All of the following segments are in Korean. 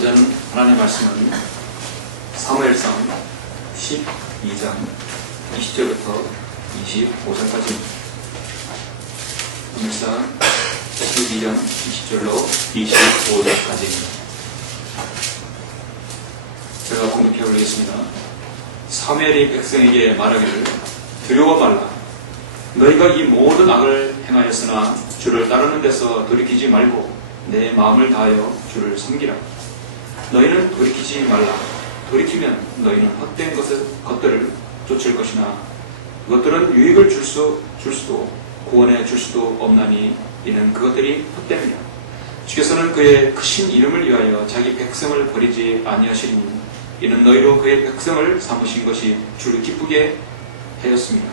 보고자 하는 하나님의 말씀은 사무엘상 12장 20절부터 25절까지입니다. 오늘상 12장 20절로 25절까지입니다. 제가 공독해 올리겠습니다. 사무엘이 백성에게 말하기를 두려워 말라. 너희가 이 모든 악을 행하였으나 주를 따르는 데서 돌이키지 말고 내 마음을 다하여 주를 섬기라. 너희는 돌이키지 말라. 돌이키면 너희는 헛된 것들을 쫓을 것이나 그것들은 유익을 줄 수도 구원해 줄 수도 없나니 이는 그것들이 헛됨이라. 주께서는 그의 크신 이름을 위하여 자기 백성을 버리지 아니하시리니 이는 너희로 그의 백성을 삼으신 것이 주를 기쁘게 하였습니다.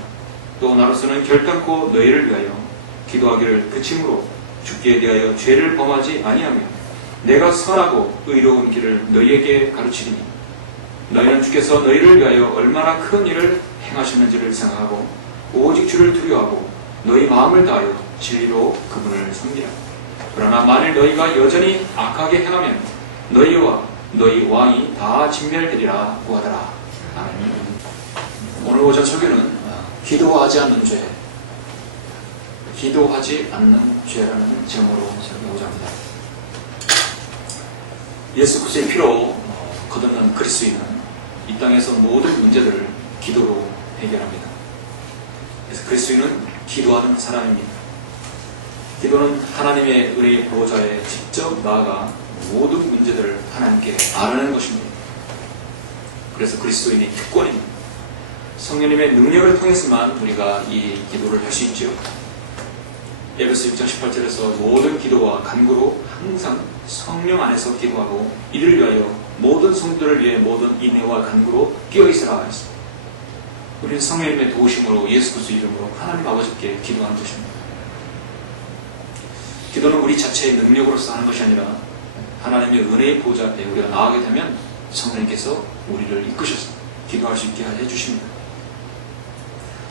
또 나로서는 결단코 너희를 위하여 기도하기를 그침으로 죽기에 대하여 죄를 범하지 아니하며 내가 선하고 의로운 길을 너희에게 가르치리니 너희는 주께서 너희를 위하여 얼마나 큰 일을 행하셨는지를 생각하고 오직 주를 두려워하고 너희 마음을 다하여 진리로 그분을 섬기라. 그러나 만일 너희가 여전히 악하게 행하면 너희와 너희 왕이 다 진멸되리라 구하더라. 아멘. 오늘 오전 설교는 기도하지 않는 죄, 기도하지 않는 죄라는 제목으로 설교하고자 합니다. 예수 그리스도의 피로 거듭난 그리스도인은 이 땅에서 모든 문제들을 기도로 해결합니다. 그래서 그리스도인은 기도하는 사람입니다. 기도는 하나님의 은혜의 보호자에 직접 나아가 모든 문제들을 하나님께 아뢰는 것입니다. 그래서 그리스도인의 특권입니다. 성령님의 능력을 통해서만 우리가 이 기도를 할 수 있죠. 에베소 6장 18절에서 모든 기도와 간구로 항상 성령 안에서 기도하고 이를 위하여 모든 성도들을 위해 모든 인내와 간구로 끼어있으라 했습니다. 우리는 성령님의 도우심으로 예수 그리스도 이름으로 하나님 아버지께 기도하는 것입니다. 기도는 우리 자체의 능력으로서 하는 것이 아니라 하나님의 은혜의 보좌 앞에 우리가 나아가게 되면 성령님께서 우리를 이끄셔서 기도할 수 있게 해주십니다.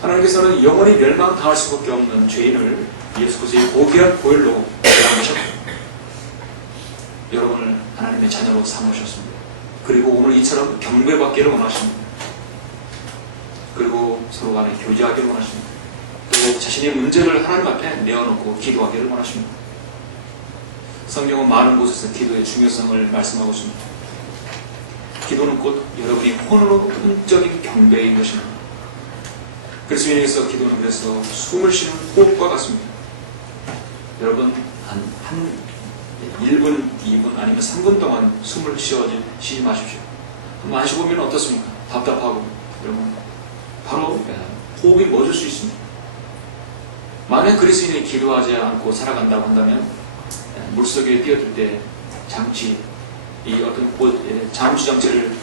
하나님께서는 영원히 멸망당할 수밖에 없는 죄인을 예수 그리스도의 고귀한 보혈로 대항하셨고 여러분을 하나님의 자녀로 삼으셨습니다. 그리고 오늘 이처럼 경배받기를 원하십니다. 그리고 서로 간에 교제하기를 원하십니다. 또 자신의 문제를 하나님 앞에 내어놓고 기도하기를 원하십니다. 성경은 많은 곳에서 기도의 중요성을 말씀하고 있습니다. 기도는 곧 여러분이 혼적인 경배인 것입니다. 그리스도인에게서 기도는 그래서 숨을 쉬는 호흡과 같습니다. 여러분 한 1분, 2분 아니면 3분 동안 숨을 쉬지 마십시오. 한번 안 쉬어보면 어떻습니까? 답답하고 여러분 바로 호흡이 멎을 수 있습니다. 만약 그리스도인이 기도하지 않고 살아간다고 한다면 물속에 뛰어들 때 장치, 이 어떤 잠수 장치를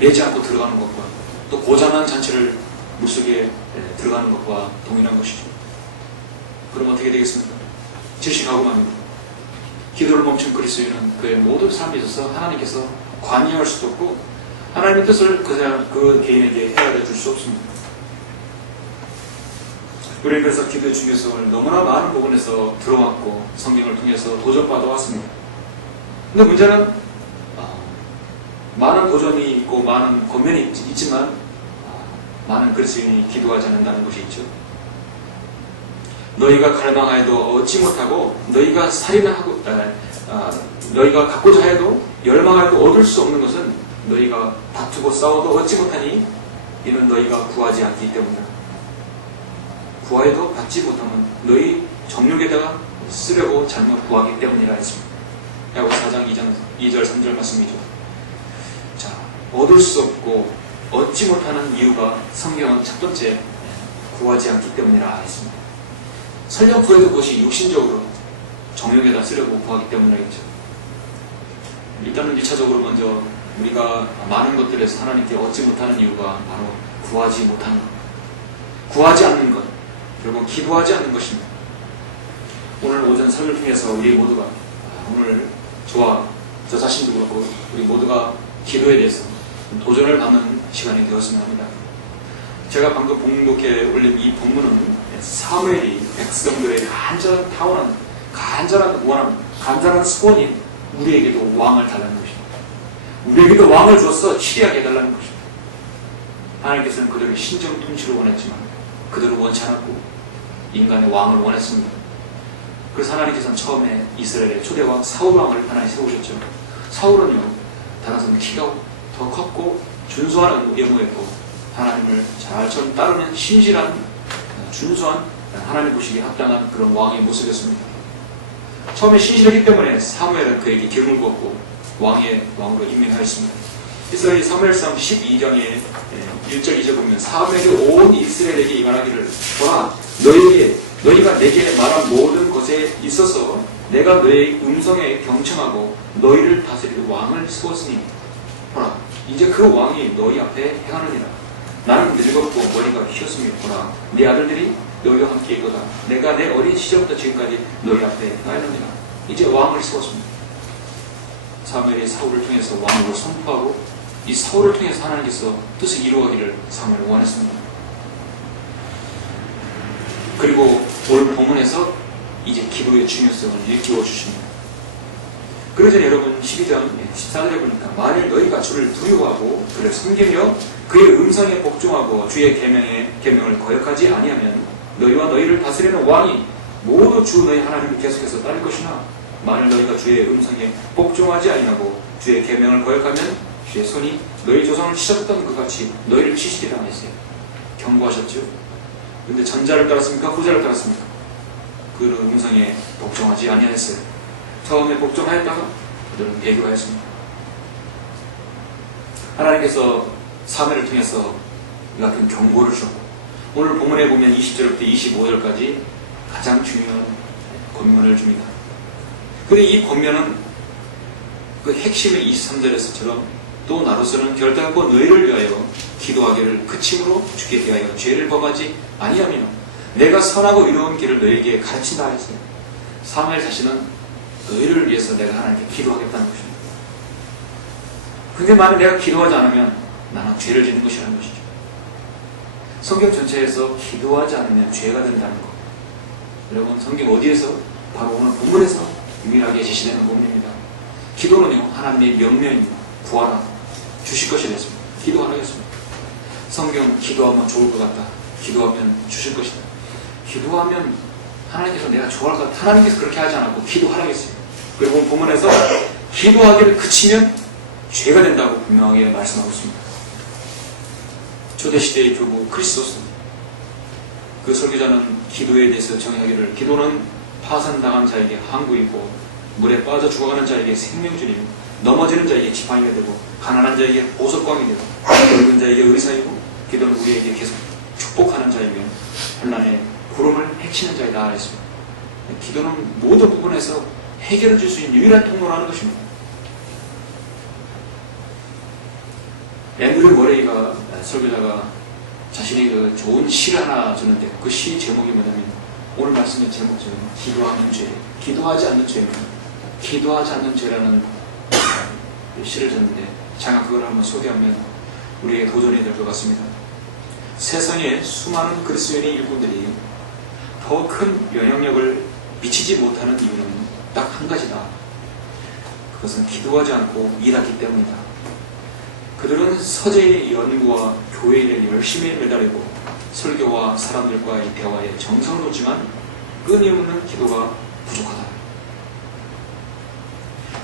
매지 않고 들어가는 것과 또 고장난 장치를 물속에 들어가는 것과 동일한 것이죠. 그럼 어떻게 되겠습니까? 질식하고 맙니다. 기도를 멈춘 그리스도인은 그의 모든 삶에 있어서 하나님께서 관여할 수도 없고 하나님의 뜻을 그 개인에게 헤아려 줄 수 없습니다. 우리는 그래서 기도의 중요성을 너무나 많은 부분에서 들어왔고 성경을 통해서 도전받아 왔습니다. 근데 문제는 많은 도전이 있고 많은 권면이 있지만 많은 그리스도인이 기도하지 않는다는 것이 있죠. 너희가 갈망하여도 얻지 못하고 너희가 살인하고 너희가 갖고자 해도 열망하여도 얻을 수 없는 것은 너희가 다투고 싸워도 얻지 못하니 이는 너희가 구하지 않기 때문이다. 구하여도 받지 못하면 너희 정욕에다가 쓰려고 잘못 구하기 때문이라 했습니다. 야고보 4장 2절 3절 말씀이죠. 자, 얻을 수 없고 얻지 못하는 이유가 성경은 첫 번째 구하지 않기 때문이라 했습니다. 설령 구해도 그것이 육신적으로 정욕에다 쓰려고 구하기 때문이라겠죠. 일단은 1차적으로 먼저 우리가 많은 것들에서 하나님께 얻지 못하는 이유가 바로 구하지 못하는 것, 구하지 않는 것, 결국 기도하지 않는 것입니다. 오늘 오전 설교를 통해서 우리 모두가 오늘 저와 저 자신도 그렇고 우리 모두가 기도에 대해서 도전을 받는 시간이 되었으면 합니다. 제가 방금 봉독해 올린 이 본문은 사무엘이 백성들의 간절한 타원한 간절한 원함, 간절한 소원인 우리에게도 왕을 달라는 것입니다. 우리에게도 왕을 주어서 치리하게 해달라는 것입니다. 하나님께서는 그들의 신정 통치를 원했지만 그들은 원치 않았고 인간의 왕을 원했습니다. 그래서 하나님께서는 처음에 이스라엘의 초대왕 사울왕을 하나님 세우셨죠. 사울은요, 다나선 키가 더 컸고 준수한 외모였고 하나님을 잘처럼 따르는 신실한 준수한 하나님 보시기에 합당한 그런 왕의 모습이었습니다. 처음에 신실했기 때문에 사무엘은 그에게 기름을 부었고 왕으로 임명하였습니다. 그래서 이 사무엘상 12장의 1절 2절 보면 사무엘이 온 이스라엘에게 이말하기를 보라 너희가 내게 말한 모든 것에 있어서 내가 너희 음성에 경청하고 너희를 다스릴 왕을 세웠으니 보라 이제 그 왕이 너희 앞에 행하느니라. 나는 늙었고 머리가 휘었으니 보라 네 아들들이 너희와 함께 있거다. 내가 내 어린 시절부터 지금까지 너희 앞에 행하느니라. 이제 왕을 세웠습니다. 사무엘이 사울을 통해서 왕으로 선포하고 이 사울을 통해서 하나님께서 뜻을 이루어가기를 사무엘은 원했습니다. 그리고 오늘 본문에서 이제 기도의 중요성을 일깨워 주십니다. 그러자 여러분 12장 14절에 보니까 만일 너희가 주를 두려워하고 그를 섬기며 그의 음성에 복종하고 주의 계명을 거역하지 아니하면 너희와 너희를 다스리는 왕이 모두 주 너희 하나님을 계속해서 따를 것이나 만일 너희가 주의 음성에 복종하지 아니하고 주의 계명을 거역하면 주의 손이 너희 조상을 치셨던 것 같이 너희를 치시리라 했어요. 경고하셨죠. 근데 전자를 따랐습니까? 후자를 따랐습니까? 그 음성에 복종하지 아니하였어요. 처음에 복종하였다가 그들은 배교하였습니다. 하나님께서 사무엘을 통해서 이 같은 경고를 주셨고 오늘 본문에 보면 20절부터 25절까지 가장 중요한 권면을 줍니다. 근데 이 권면은 그 핵심의 23절에서처럼 또 나로서는 결단코 너희를 위하여 기도하기를 그침으로 주게 대하여 죄를 범하지 아니하며 내가 선하고 의로운 길을 너희에게 가르친다 했어요. 사무엘 자신은 너희를 위해서 내가 하나님께 기도하겠다는 것입니다. 근데 만약 내가 기도하지 않으면 나는 죄를 짓는 것이라는 것이죠. 성경 전체에서 기도하지 않으면 죄가 된다는 것. 여러분 성경 어디에서? 바로 오늘 본문에서 유일하게 제시되는 부분입니다. 기도는요 하나님의 명령입니다. 구하라 주실 것이 됐습니다. 기도하라겠습니다. 성경 기도하면 좋을 것 같다. 기도하면 주실 것이다. 기도하면 하나님께서 내가 좋아할 것 같다. 하나님께서 그렇게 하지 않았고 기도하라겠어요. 그리고 본문에서 기도하기를 그치면 죄가 된다고 분명하게 말씀하고 있습니다. 초대시대의 교부 크리스토스 그 설교자는 기도에 대해서 정의하기를 기도는 파산당한 자에게 항구이고 물에 빠져 죽어가는 자에게 생명줄이고 넘어지는 자에게 지팡이가 되고 가난한 자에게 보석광이 되고 늙은 자에게 의사이고 기도는 우리에게 계속 축복하는 자이며 환난에 구름을 헤치는 자이다 했습니다. 기도는 모든 부분에서 해결을 줄 수 있는 유일한 통로라는 것입니다. 앤드류 머레이가 설교자가 자신이 그 좋은 시를 하나 줬는데 그 시 제목이 뭐냐면 오늘 말씀의 제목은 기도하는 죄, 기도하지 않는 죄입니다. 기도하지 않는 죄라는 시를 줬는데 잠깐 그걸 한번 소개하면 우리에게 도전이 될 것 같습니다. 세상에 수많은 그리스도인의 일꾼들이 더 큰 영향력을 미치지 못하는 이유는 딱 한 가지다. 그것은 기도하지 않고 일하기 때문이다. 그들은 서재의 연구와 교회 일에 열심히 매달리고 설교와 사람들과의 대화에 정성을 놓지만 끊임없는 기도가 부족하다.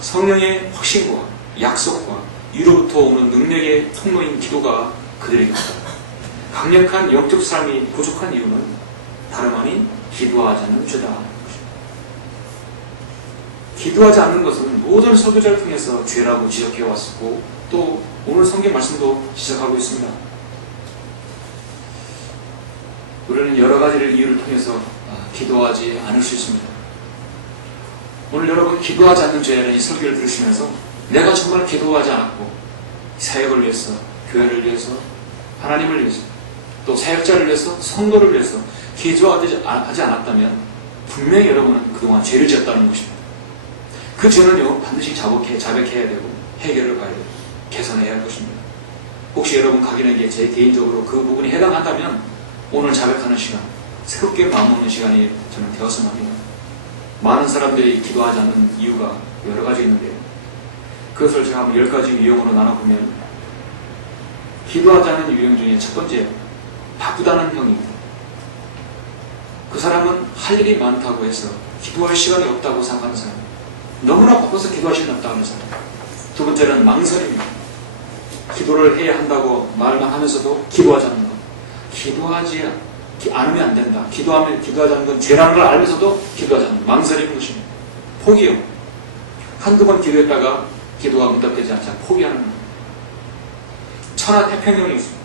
성령의 확신과 약속과 위로부터 오는 능력의 통로인 기도가 그들에게 없다. 강력한 영적 삶이 부족한 이유는 다름 아닌 기도하지 않는 죄다. 기도하지 않는 것은 모든 설교자를 통해서 죄라고 지적해 왔었고 또 오늘 성경 말씀도 지적하고 있습니다. 우리는 여러 가지를 이유를 통해서 기도하지 않을 수 있습니다. 오늘 여러분 기도하지 않는 죄라는 이 설교를 들으시면서 내가 정말 기도하지 않았고 사역을 위해서, 교회를 위해서, 하나님을 위해서 또 사역자를 위해서, 성도를 위해서 기도하지 않았다면 분명히 여러분은 그동안 죄를 지었다는 것입니다. 그 죄는요 반드시 자백해야 되고 해결을 가야 되고 개선해야 할 것입니다. 혹시 여러분 각인에게 제 개인적으로 그 부분이 해당한다면 오늘 자백하는 시간, 새롭게 마음먹는 시간이 저는 되었으면 합니다. 많은 사람들이 기도하지 않는 이유가 여러 가지 있는데요. 그것을 제가 10가지 유형으로 나눠보면, 기도하지 않는 유형 중에 첫 번째, 바쁘다는 형입니다. 그 사람은 할 일이 많다고 해서 기도할 시간이 없다고 생각하는 사람, 너무나 바빠서 기도할 시간이 없다고 하는 사람. 두 번째는 망설입니다. 기도를 해야 한다고 말만 하면서도 기도하지 않는 것. 기도하지 않으면 안 된다. 기도하지 않는 건 죄라는 걸 알면서도 기도하지 않는 것. 망설이는 것입니다. 포기요. 한두 번 기도했다가 기도가 응답되지 않자 포기하는 것. 천하태평론이 있습니다.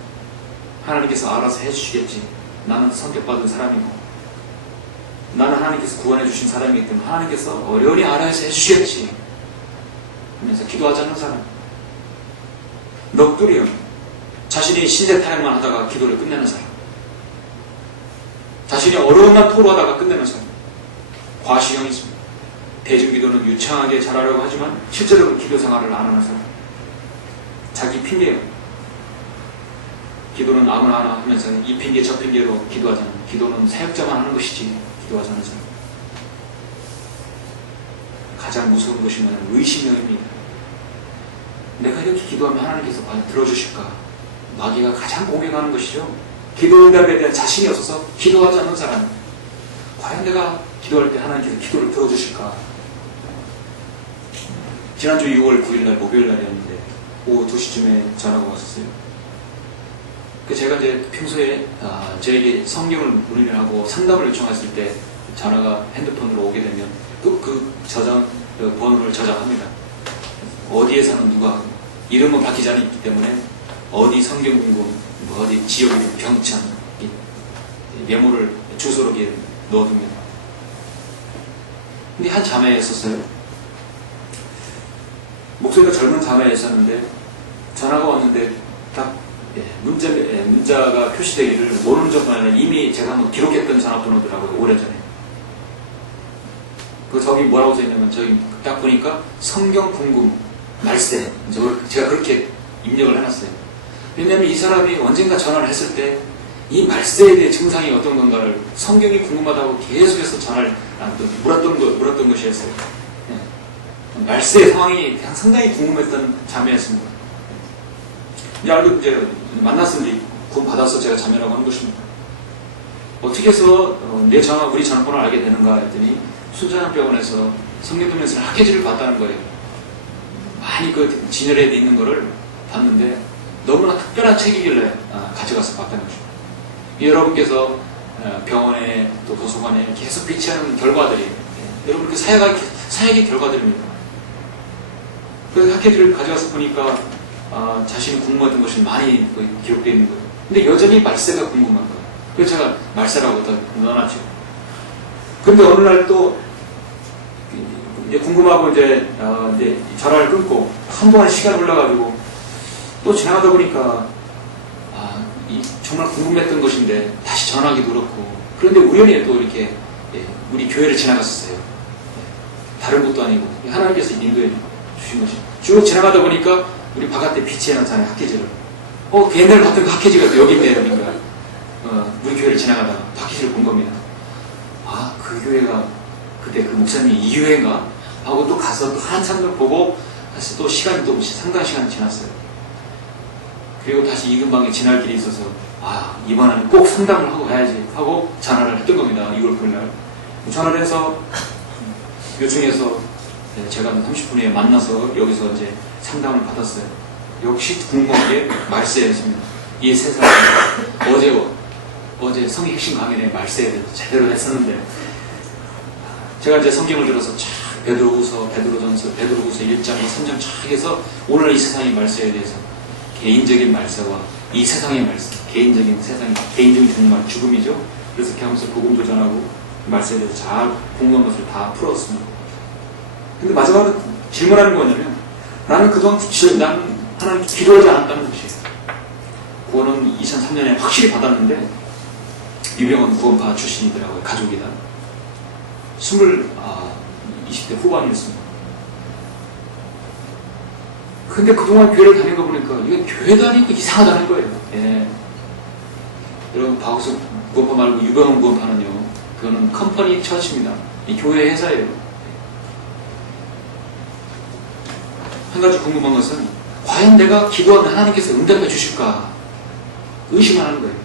하나님께서 알아서 해주시겠지. 나는 선택받은 사람이고, 나는 하나님께서 구원해 주신 사람이기 때문에 하나님께서 어려우니 알아서 해주시겠지 하면서 기도하지 않는 사람. 넋두리요. 자신이 신세 타령만 하다가 기도를 끝내는 사람. 자신이 어려움만 토로하다가 끝내는 사람. 과시형이 있습니다. 대중기도는 유창하게 잘하려고 하지만 실제로 기도 생활을 안 하는 사람. 자기 핑계요. 기도는 아무나 하나 하면서 이 핑계 저 핑계로 기도하지 않는, 기도는 사역자만 하는 것이지 기도하지 않는 사람. 가장 무서운 것이 뭐냐면 의심형입니다. 내가 이렇게 기도하면 하나님께서 과연 들어주실까? 마귀가 가장 공격하는 것이죠. 기도 응답에 대한 자신이 없어서 기도하지 않는 사람. 과연 내가 기도할 때 하나님께서 기도를 들어주실까? 지난주 6월 9일날 목요일날이었는데 오후 2시쯤에 전화가 왔었어요. 제가 이제 평소에 저에게 성경을 문의를 하고 상담을 요청했을 때 전화가 핸드폰으로 오게 되면 그 번호를 저장합니다. 어디에 사는 누가, 이름은 바뀌지 않기 때문에 어디 성경 공부, 어디 지역, 경천, 메모를 주소로 이렇게 넣어둡니다. 근데 한 자매였었어요. 목소리가 젊은 자매였었는데 전화가 왔는데 딱 문자가 표시되기를 모르는 척만 아니라 이미 제가 한번 기록했던 전화번호더라고요. 오래전에. 저기 뭐라고 써있냐면, 저기 딱 보니까 성경 궁금 말세. 제가 그렇게 입력을 해놨어요. 왜냐면 이 사람이 언젠가 전화를 했을 때 이 말세에 대해 증상이 어떤 건가를 성경이 궁금하다고 계속해서 전화를 물었던 것이었어요. 말세의 상황이 상당히 궁금했던 자매였습니다. 이제 알고 이제 만났으면 구원 받아서 제가 자매라고 하는 것입니다. 어떻게 해서 우리 전화번호를 알게 되는가 했더니 순천향병원에서 성경도면서 학회지를 봤다는 거예요. 많이 그 진열에 있는 거를 봤는데 너무나 특별한 책이길래 가져가서 봤다는 것입니다. 여러분께서 병원에 또 도서관에 계속 비치하는 결과들이 여러분 그 사역의 결과들입니다. 그 학회지를 가져가서 보니까 자신이 궁금했던 것이 많이 기록되어 있는 거예요. 근데 여전히 말세가 궁금한 거예요. 그래서 제가 말세라고 다 넣어놨죠. 근데 어느 날 또 이제 궁금하고 이제 전화를 끊고 한동안 시간이 흘러가지고 또 지나가다 보니까 정말 궁금했던 것인데 다시 전화하기도 그렇고, 그런데 우연히 또 이렇게 우리 교회를 지나갔었어요. 다른 곳도 아니고 하나님께서 인도해 주신 것이 쭉 지나가다 보니까 우리 바깥에 비치해놓은 자네 학회지를 옛날 봤던 그 학회지가 여기 있네요. 그러니까 우리 교회를 지나가다가 학회지를 본 겁니다. 그 교회가 그때 그 목사님이 이 교회인가 하고 또 가서 또 한참을 보고 다시 또 시간이 또 상당한 시간이 지났어요. 그리고 다시 이 근방에 지날 길이 있어서 이번에는 꼭 상담을 하고 가야지 하고 전화를 했던 겁니다. 6월 9일날 전화를 해서 요청해서 제가 30분 후에 만나서 여기서 이제 상담을 받았어요. 역시 궁금한 게 말세였습니다. 이 세상에 어제 성경 핵심 강연에 말세에 대해서 제대로 했었는데 제가 이제 성경을 들어서 베드로후서, 베드로전서, 베드로후서 1장, 3장 쫙 해서 오늘 이 세상의 말세에 대해서 개인적인 말세와 이 세상의 말세, 개인적인 정말 죽음이죠. 그래서 이렇게 하면서 복음도 전하고 말세에 대해서 잘 궁금한 것을 다 풀었습니다. 근데 마지막으로 질문하는 거냐면 나는 그동안 나는 하나님 기도하지 않았다는 것이에요. 구원은 2003년에 확실히 받았는데 유명한 구원파 출신이더라고요. 가족이다. 20대 후반이었습니다. 근데 그동안 교회를 다닌 거 보니까 이건 교회 다니고 이상하다는 거예요. 여러분 바우스 구원파 말고 유병원 구원파는요, 그거는 컴퍼니 처치입니다. 이 교회 회사예요. 한 가지 궁금한 것은 과연 내가 기도하면 하나님께서 응답해 주실까 의심하는 거예요.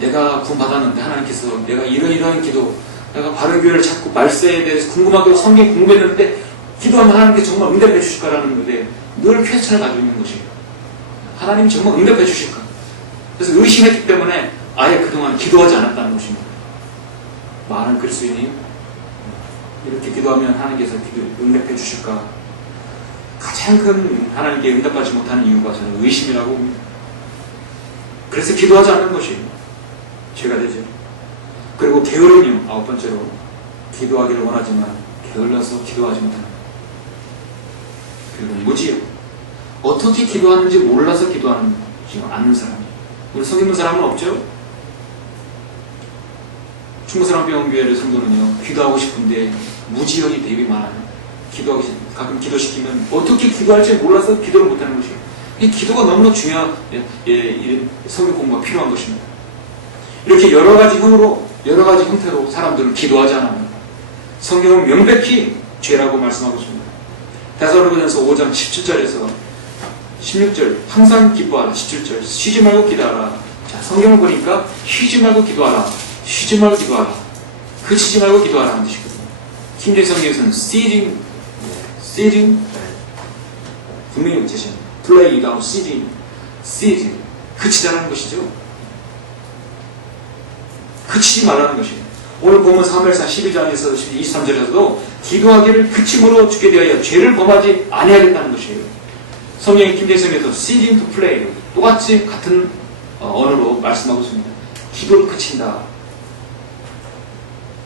내가 구원받았는데 하나님께서 내가 이러이러한 기도, 내가 바른 교회를 찾고 말세에 대해서 궁금하고 성경 공부했는데 기도하면 하나님께서 정말 응답해 주실까라는 것에 늘 퀘스천을 가지고 있는 것이에요. 하나님 정말 응답해 주실까? 그래서 의심했기 때문에 아예 그동안 기도하지 않았다는 것입니다. 많은 그리스도인이 이렇게 기도하면 하나님께서 응답해 주실까? 가장 큰 하나님께 응답하지 못하는 이유가 저는 의심이라고 봅니다. 그래서 기도하지 않는 것이 죄가 되죠. 그리고 게으름이요. 9번째로 기도하기를 원하지만 게을러서 기도하지 못하는 것. 그리고 무지요. 어떻게 기도하는지 몰라서 기도하는 않는 사람이에요. 우리 성경 있는 사람은 없죠? 충무사랑병원교회의 성도는요, 기도하고 싶은데 무지형이 되게 많아요. 가끔 기도시키면 어떻게 기도할지 몰라서 기도를 못하는 것이에요. 이 기도가 너무나 중요한 성경 공부가 필요한 것입니다. 이렇게 여러 가지 형태로 사람들은 기도하지 않아요. 성경은 명백히 죄라고 말씀하고 있습니다. 데살로니가전서 5장 17절에서 16절 항상 기뻐하라. 17절 쉬지 말고 기도하라. 자, 성경을 보니까 쉬지 말고 기도하라. 쉬지 말고 기도하라. 그치지 말고 기도하라 하는 뜻이거든요. 킹제임 성경에서는 ceasing 분명히 제시합니다. play without ceasing 그치자라는 것이죠. 그치지 말라는 것이에요. 오늘 보면 사무엘상 12장에서 23절에서도 기도하기를 그침으로 죽게 되어야 죄를 범하지 아니하겠다는 것이에요. 성경의 킹제임에서 ceasing to play 똑같이 같은 언어로 말씀하고 있습니다. 기도를 그친다.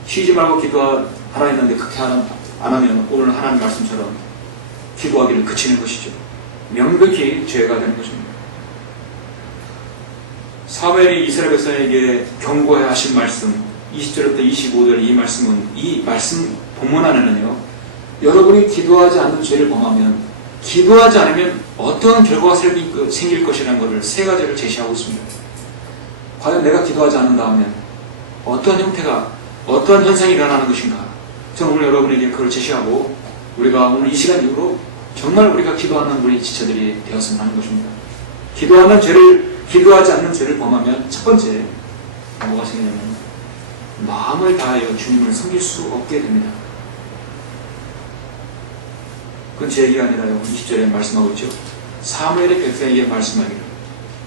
쉬지 말고 기도하라 했는데 그렇게 안 하면 오늘 하나님 말씀처럼 기도하기를 그치는 것이죠. 명백히 죄가 되는 것입니다. 사무엘이 이스라엘 백성에게 경고해 하신 말씀 20절부터 25절 이 말씀 본문 안에는요, 여러분이 기도하지 않는 죄를 범하면 기도하지 않으면 어떠한 결과가 생길 것이라는 것을 세 가지를 제시하고 있습니다. 과연 내가 기도하지 않는다 하면 어떠한 현상이 일어나는 것인가? 저는 오늘 여러분에게 그걸 제시하고 우리가 오늘 이 시간 이후로 정말 우리가 기도하는 우리 지체들이 되었으면 하는 것입니다. 기도하지 않는 죄를 범하면 첫 번째 뭐가 생기냐면 마음을 다하여 주님을 섬길 수 없게 됩니다. 그건 제 얘기가 아니라요. 20절에 말씀하고 있죠. 사무엘의 백성에게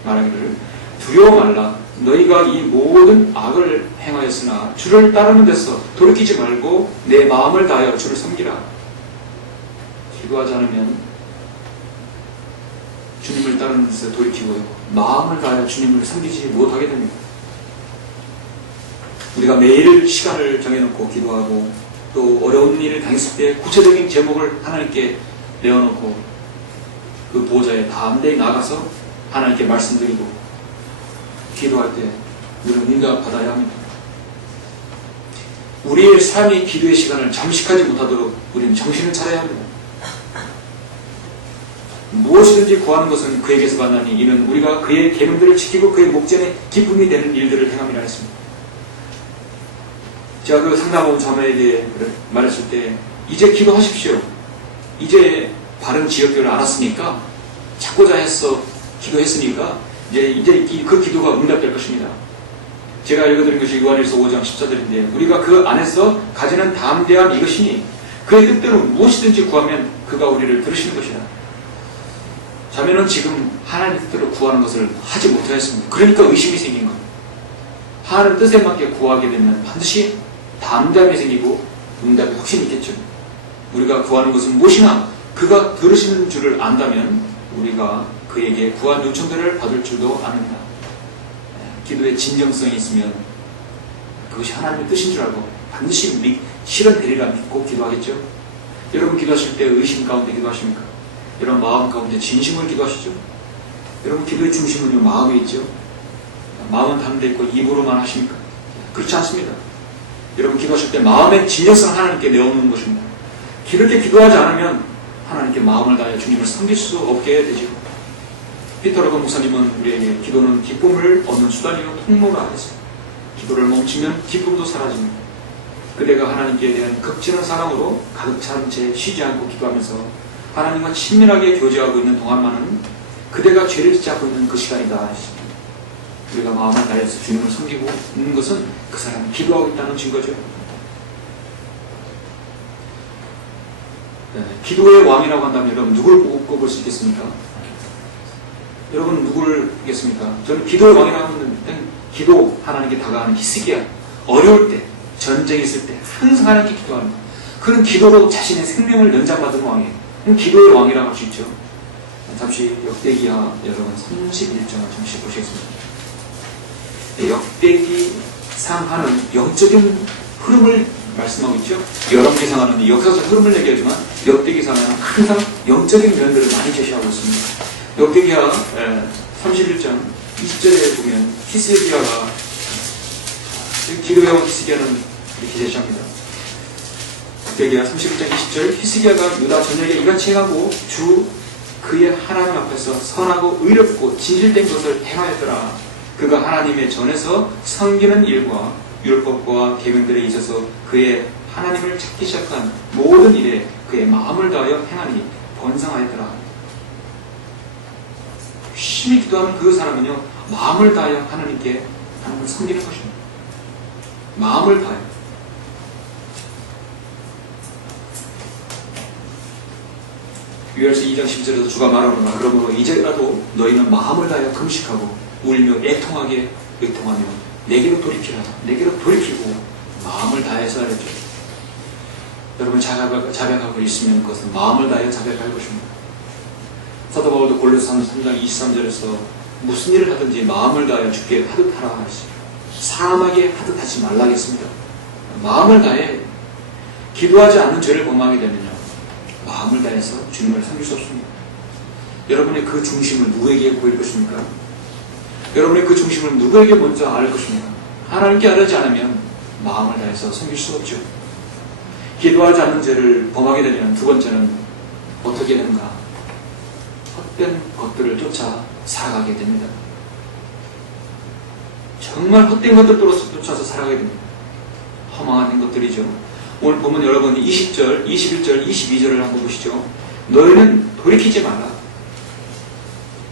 말하기를 두려워 말라. 너희가 이 모든 악을 행하였으나 주를 따르는 데서 돌이키지 말고 내 마음을 다하여 주를 섬기라. 기도하지 않으면 주님을 따르는 데서 돌이키고요, 마음을 다하여 주님을 섬기지 못하게 됩니다. 우리가 매일 시간을 정해놓고 기도하고 또 어려운 일을 당했을 때 구체적인 제목을 하나님께 내어놓고 그 보호자에 담대히 나가서 하나님께 말씀드리고 기도할 때 우리는 응답받아야 합니다. 우리의 삶이 기도의 시간을 잠식하지 못하도록 우리는 정신을 차려야 합니다. 무엇이든지 구하는 것은 그에게서 받나니 이는 우리가 그의 계명들을 지키고 그의 목전에 기쁨이 되는 일들을 행함이라 했습니다. 제가 그 상담원 자매에게 말했을 때 이제 기도하십시오. 이제 바른 지역교를 알았으니까 찾고자 해서 기도했으니까 이제 그 기도가 응답될 것입니다. 제가 읽어드린 것이 요한일서 5장 14절인데 우리가 그 안에서 가지는 담대함 이것이니 그의 뜻대로 무엇이든지 구하면 그가 우리를 들으시는 것이다. 자매는 지금 하나님 뜻대로 구하는 것을 하지 못하였습니다. 그러니까 의심이 생긴 겁니다. 하나님 뜻에 맞게 구하게 되면 반드시 담대함이 생기고 응답이 확실히 있겠죠. 우리가 구하는 것은 무엇이나 그가 들으시는 줄을 안다면 우리가 그에게 구한 요청들을 받을 줄도 압니다. 기도에 진정성이 있으면 그것이 하나님의 뜻인 줄 알고 반드시 실현되리라 믿고 기도하겠죠. 여러분 기도하실 때 의심 가운데 기도하십니까? 여러분 마음 가운데 진심으로 기도하시죠. 여러분 기도의 중심은요 마음에 있죠. 마음은 다른 데 있고 입으로만 하십니까? 그렇지 않습니다. 여러분 기도하실 때 마음의 진정성을 하나님께 내어놓는 것입니다. 그렇게 기도하지 않으면 하나님께 마음을 다해 주님을 섬길 수 없게 되죠. 피터 러건 목사님은 우리에게 기도는 기쁨을 얻는 수단이요 통로라 했습니다. 기도를 멈추면 기쁨도 사라집니다. 그대가 하나님께 대한 극진한 사랑으로 가득 찬 채 쉬지 않고 기도하면서 하나님과 친밀하게 교제하고 있는 동안만은 그대가 죄를 짓지 않고 있는 그 시간이다. 우리가 마음을 다해서 주님을 섬기고 있는 것은 그 사람이 기도하고 있다는 증거죠. 네, 기도의 왕이라고 한다면 여러분 누구를 꼽을 수 있겠습니까? 여러분 누구를 있겠습니까? 저는 기도의 왕이라고 하면 기도 하나님께 다가가는 히스기야. 어려울 때, 전쟁이 있을 때 항상 하나님께 기도하는 그런 기도로 자신의 생명을 연장받은 왕이에요. 기도의 왕이라고 할 수 있죠. 잠시 역대기야 여러분 31장을 잠시 보시겠습니다. 역대기상 하는 영적인 흐름을 말씀하고 있죠. 열왕기상하는 역사적 흐름을 얘기하지만 역대기상은 항상 영적인 면들을 많이 제시하고 있습니다. 역대기야 31장 20절에 보면 히스기야가 기도해온 히스기야는 이렇게 제시합니다. 역대기야 31장 20절 히스기야가 유다 전역에 이같이 행하고 주 그의 하나님 앞에서 선하고 의롭고 진실된 것을 행하였더라. 그가 하나님의 전에서 섬기는 일과 율법과 계명들에 있어서 그의 하나님을 찾기 시작한 모든 일에 그의 마음을 다하여 행하니 번성하였더라. 열심히 기도하는 그 사람은요, 마음을 다하여 하나님께 하나님을 섬기는 것입니다. 마음을 다하여. 유엘서 2장 10절에서 주가 말하노라. 그러므로 이제라도 너희는 마음을 다하여 금식하고 울며 애통하게 애통하며 내게로 돌이키라. 내게로 돌이키고 마음을 다해서 하랬죠. 여러분 자백하고 있으면 그것은 마음을 다하여 자백할 것입니다. 사도 바울도 골로새 3장 23절에서 무슨 일을 하든지 마음을 다하여 주께 하듯 하라 하시죠. 사람에게 하듯 하지 말라 했습니다. 마음을 다해 기도하지 않는 죄를 범하게 되면요, 마음을 다해서 주님을 섬길 수 없습니다. 여러분의 그 중심을 누구에게 보일 것입니까? 여러분의 그 중심을 누구에게 먼저 알 것입니까? 하나님께 알지 않으면 마음을 다해서 섬길 수 없죠. 기도하지 않는 죄를 범하게 되면 두 번째는 어떻게 되는가? 헛된 것들을 쫓아 살아가게 됩니다. 정말 헛된 것들로 쫓아서 살아가게 됩니다. 허망한 것들이죠. 오늘 보면 여러분 20절, 21절, 22절을 한번 보시죠. 너희는 돌이키지 말라.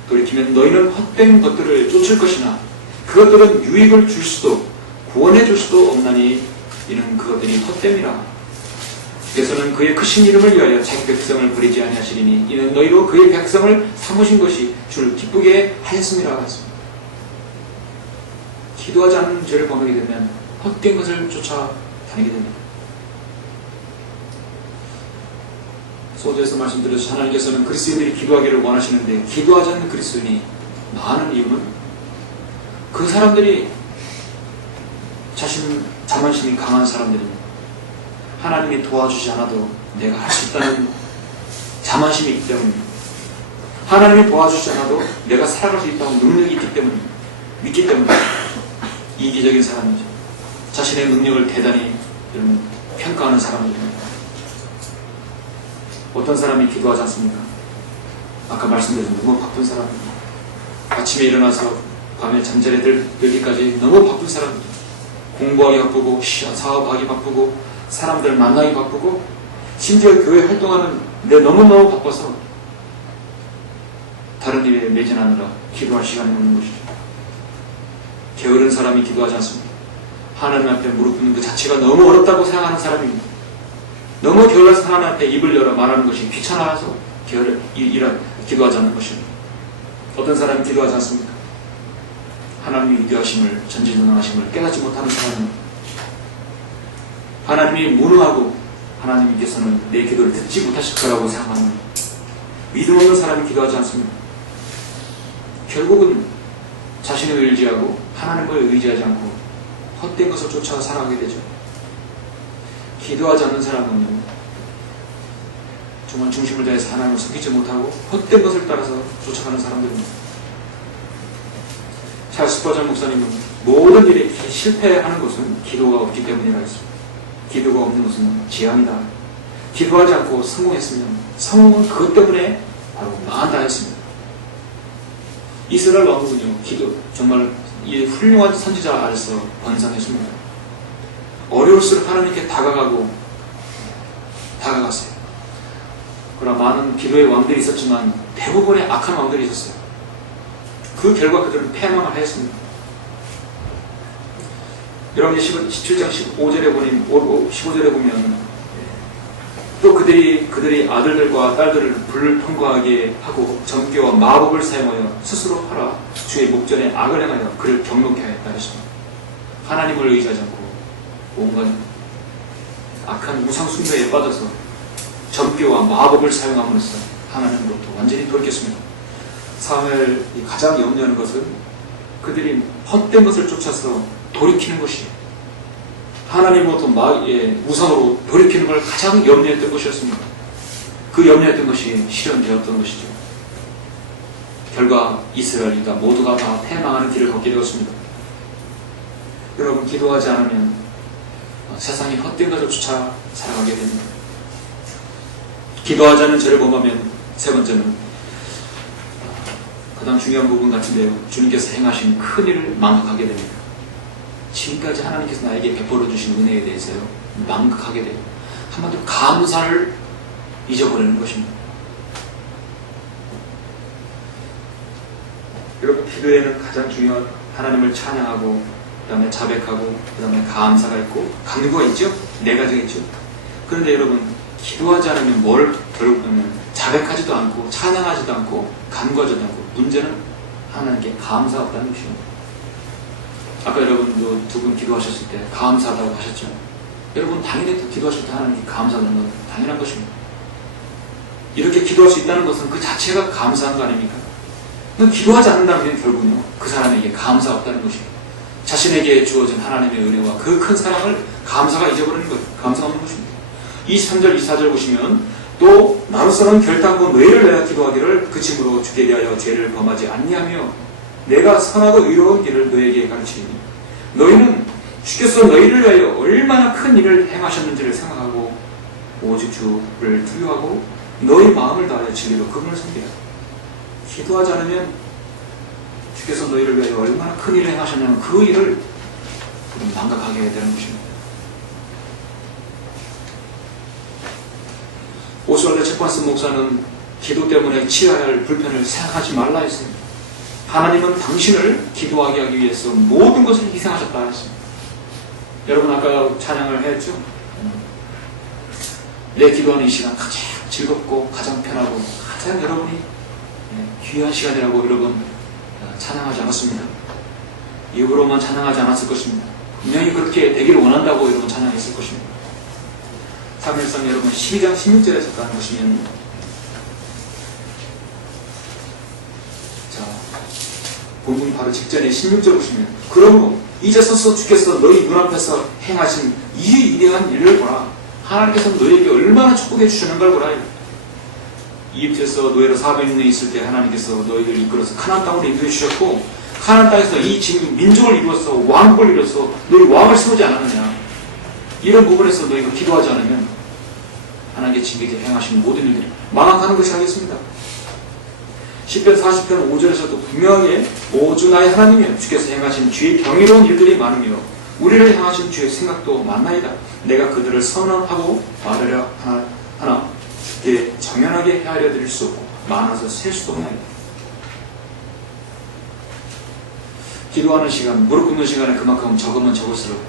돌이키면 너희는 헛된 것들을 쫓을 것이나 그것들은 유익을 줄 수도 구원해 줄 수도 없나니 이는 그것들이 헛됨이라. 그래서는 그의 크신 이름을 위하여 자기 백성을 버리지 아니하시리니 이는 너희로 그의 백성을 삼으신 것이 주를 기쁘게 하였음이라 하였습니다. 기도하지 않는 죄를 범하게 되면 헛된 것을 쫓아다니게 됩니다. 소저에서 말씀드렸듯이 하나님께서는 그리스도인들이 기도하기를 원하시는데 기도하지 않는 그리스도인이 많은 이유는 그 사람들이 자만심이 강한 사람들입니다. 하나님이 도와주지 않아도 내가 할 수 있다는 자만심이 있기 때문입니다. 하나님이 도와주지 않아도 내가 살아갈 수 있다는 능력이 있기 때문입니다. 믿기 때문에 이기적인 사람이죠. 자신의 능력을 대단히 평가하는 사람들입니다. 어떤 사람이 기도하지 않습니까? 아까 말씀드린 너무 바쁜 사람입니다. 아침에 일어나서 밤에 잠자리에 들기까지 너무 바쁜 사람입니다. 공부하기 바쁘고 사업하기 바쁘고 사람들 만나기 바쁘고 심지어 교회 활동하는데 너무너무 바빠서 다른 일에 매진하느라 기도할 시간이 없는 것이죠. 게으른 사람이 기도하지 않습니다. 하나님 앞에 무릎 꿇는 그 자체가 너무 어렵다고 생각하는 사람입니다. 너무 게을러서 하나님 앞에 입을 열어 말하는 것이 귀찮아서 기도하지 않는 것입니다. 어떤 사람이 기도하지 않습니까? 하나님의 위대하심을, 전지전능하심을 깨닫지 못하는 사람입니다. 하나님이 무능하고 하나님께서는 내 기도를 듣지 못하실 거라고 생각하는 믿음 없는 사람이 기도하지 않습니다. 결국은 자신을 의지하고 하나님을 의지하지 않고 헛된 것을 쫓아 살아가게 되죠. 기도하지 않는 사람은요, 정말 중심을 다해서 하나님을 섬기지 못하고 헛된 것을 따라서 쫓아가는 사람들입니다. 찰스 스퍼전 목사님은 모든 일에 실패하는 것은 기도가 없기 때문이라 했습니다. 기도가 없는 것은 재앙이다. 기도하지 않고 성공했으면 성공은 그것 때문에 바로 망한다 했습니다. 이스라엘 왕국은요, 정말 이 훌륭한 선지자 아래서 번성했습니다. 어려울수록 하나님께 다가갔어요. 그러나 많은 기도의 왕들이 있었지만 대부분의 악한 왕들이 있었어요. 그 결과 그들은 패망을 하였습니다. 여러분이 17장 15절에 보면 또 그들이 아들들과 딸들을 불을 통과하게 하고 점괘와 마법을 사용하여 스스로 하라 주의 목전에 악을 행하여 그를 경록케 하였다 하십니다. 하나님을 의지하지 않고 온갖 악한 우상 숭배에 빠져서 점괘와 마법을 사용함으로써 하나님으로부터 완전히 돌이켰습니다. 사무엘이 가장 염려하는 것은 그들이 헛된 것을 쫓아서 돌이키는 것이에요. 하나님으로부터 우상으로 돌이키는 걸 가장 염려했던 것이었습니다. 그 염려했던 것이 실현되었던 것이죠. 결과 이스라엘 유다 모두가 다 패망하는 길을 걷게 되었습니다. 여러분, 기도하지 않으면 세상이 헛된 것을 쫓아 살아가게 됩니다. 기도하지 않는 죄를 범하면 세 번째는 가장 중요한 부분 같은데요. 주님께서 행하신 큰 일을 망각하게 됩니다. 지금까지 하나님께서 나에게 베풀어 주신 은혜에 대해서요, 망각하게 돼요. 한마디로 감사를 잊어버리는 것입니다. 여러분, 기도에는 가장 중요한 하나님을 찬양하고, 그 다음에 자백하고, 그 다음에 감사가 있고, 간구가 있죠? 네 가지가 있죠. 그런데 여러분, 기도하지 않으면 결국은 자백하지도 않고, 찬양하지도 않고, 간구하지도 않고, 문제는 하나님께 감사가 없다는 것입니다. 아까 여러분도 두 분 기도하셨을 때 감사하다고 하셨죠? 여러분, 당연히 기도하실 때 하나님께 감사하는 건 당연한 것입니다. 이렇게 기도할 수 있다는 것은 그 자체가 감사한 거 아닙니까? 기도하지 않는다면 결국은요, 그 사람에게 감사가 없다는 것입니다. 자신에게 주어진 하나님의 은혜와 그 큰 사랑을 감사가 잊어버리는 거예요. 감사가 없는 것입니다. 23절, 24절 보시면 또 나로서는 결단코 너희를 내가 기도하기를 그침으로 주게 대하여 죄를 범하지 않냐며 내가 선하고 의로운 길을 너희에게 가르치니 너희는 주께서 너희를 위하여 얼마나 큰 일을 행하셨는지를 생각하고 오직 주를 두려워하고 너희 마음을 다하여 진리로 그분을 섬기라. 기도하지 않으면 주께서 너희를 위하여 얼마나 큰 일을 행하셨냐면 그 일을 망각하게 되는 것입니다. 오스왈드 채판슨 목사는 기도 때문에 치어야 할 불편을 생각하지 말라 했습니다. 하나님은 당신을 기도하게 하기 위해서 모든 것을 희생하셨다 했습니다. 여러분, 아까 찬양을 했죠? 내 기도하는 이 시간 가장 즐겁고 가장 편하고 가장 여러분이 귀한 시간이라고 여러분 찬양하지 않았습니다. 입으로만 찬양하지 않았을 것입니다. 분명히 그렇게 되기를 원한다고 여러분 찬양했을 것입니다. 사무엘상 여러분 12장 16절에 잠깐 보시면, 자, 본문 바로 직전에 16절 보시면, 그러므로 이제 서서 주께서 너희 눈앞에서 행하신 이 위대한 일을 보라. 하나님께서 너희에게 얼마나 축복해 주시는 걸 보라. 이집트에서 노예로 400년 있을 때 하나님께서 너희를 이끌어서 가나안 땅으로 인도해 주셨고, 가나안 땅에서 이 지금 민족을 이루어서 왕국을 이루어서 너희 왕을 세우지 않았느냐. 이런 부분에서 너희가 기도하지 않으면 하나님께 지금까지 행하신 모든 일들이 망각하는 것이 아니겠습니다. 10편 40편 5절에서도 분명하게 오주 나의 하나님이여 주께서 행하신 주의 경이로운 일들이 많으며 우리를 향하신 주의 생각도 많나이다. 내가 그들을 선언하고 말하려 하나 주께 정연하게 헤아려 드릴 수 없고 많아서 셀 수도 없나이다. 기도하는 시간, 무릎 꿇는 시간에 그만큼 적으면 적을수록